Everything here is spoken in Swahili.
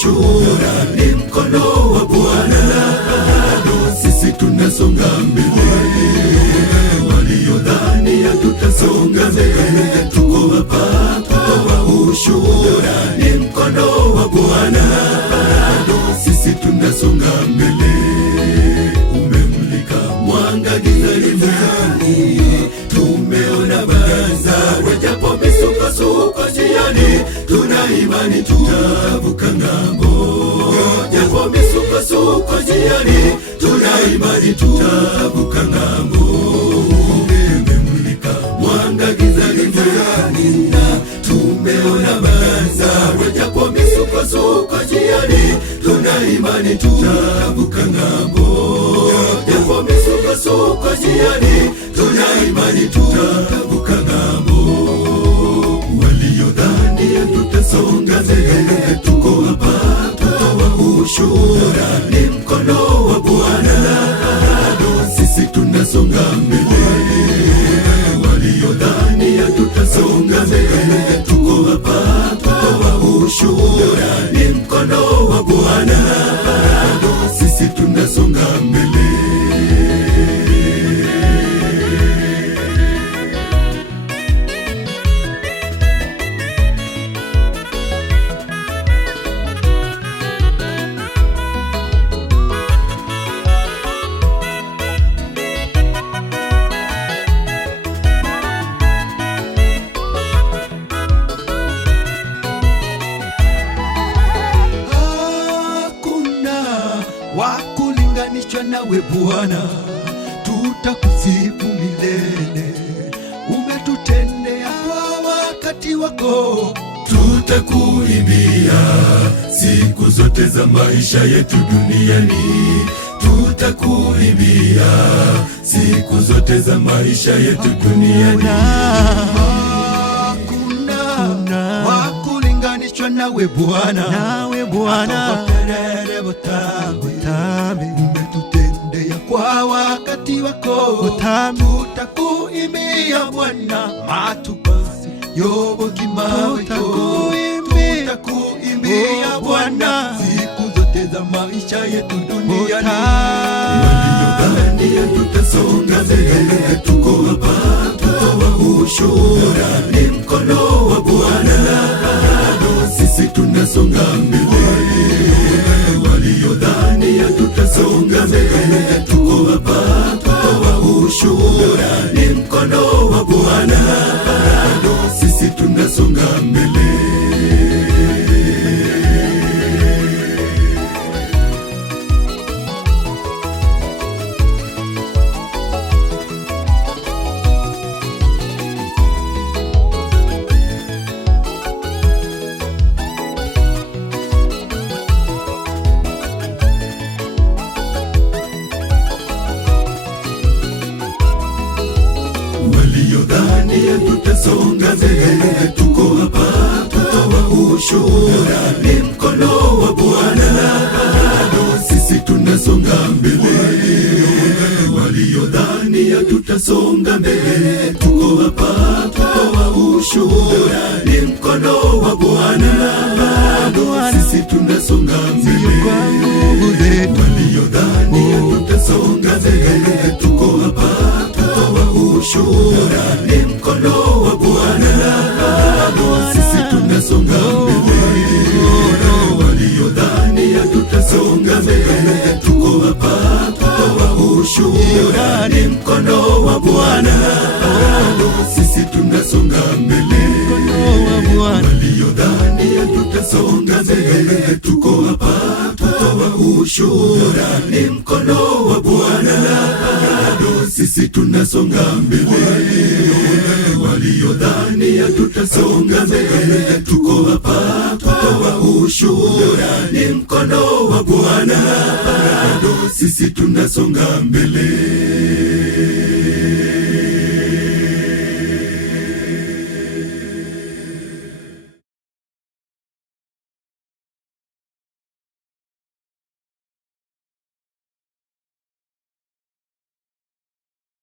ushuhuda, ni mkono wa Bwana, bado sisi tunasonga mbele. Waliodhani hatutasonga mbele, tuko hapa kutoa ushuhuda, ni mkono wa Bwana, bado sisi tunasonga mbele. Umemulika mwanga gizani, tumeona baraza, wajapo misukosuko njiani, tuna imani tutavuka ng'ambo. Japo misukosuko njiani, tuna imani tutavuka ng'ambo. Umemulika mwanga gizani, tumeona baraza, wajapo misukosuko njiani, tuna imani tutavuka ng'ambo. Japo misukosuko njiani, tuna imani tutavuka ng'ambo. Waliodhani hatutasonga mbele, tuko hapa kutoa ushuhuda, ni mkono wa Bwana, bado sisi tunasonga mbele. Waliodhani hatutasonga mbele, tuko hapa kutoa ushuhuda, ni mkono wa Bwana, bado sisi tunasonga mbele. Wakulinganishwa nawe Bwana, tutakusifu milele. Umetutendea kwa wakati wako, tutakuimbia siku zote za maisha yetu duniani. Tutakuimbia siku zote za maisha yetu duniani. Hakuna wakulinganishwa nawe Bwana, umetutendea kwa wakati wako, tutakuimbia Bwana matubasi yobo kimawe, tutakuimbia Bwana siku zote za maisha yetu duniani. Waliodhani hatutasonga mbele, tuko hapa kutoa ushuhuda, ni mkono wa Bwana, bado sisi tunasonga mbele. Waliodhani hatutasonga mbele, tuko hapa kutoa ushuhuda, ni mkono wa Bwana, bado sisi tunasonga mbele. Waliodhani hatutasonga mbele, tuko hapa kutoa ushuhuda, ni mkono wa Bwana, bado sisi tunasonga mbele. Waliodhani hatutasonga mbele, tuko hapa kutoa ushuhuda, ni mkono wa Bwana, bado sisi tunasonga mbele. Waliodhani hatutasonga mbele, tuko hapa kutoa ushuhuda, ni mkono wa Bwana, bado sisi tunasonga mbele. Waliodhani hatutasonga mbele, tuko hapa kutoa ushuhuda, ni mkono wa Bwana, bado sisi tunasonga mbele. Waliodhani hatutasonga mbele, tuko hapa kutoa ushuhuda, ni mkono wa Bwana, bado sisi tunasonga mbele. Waliodhani hatutasonga mbele, tuko hapa kutoa ushuhuda, ni mkono wa Bwana, bado sisi tunasonga mbele.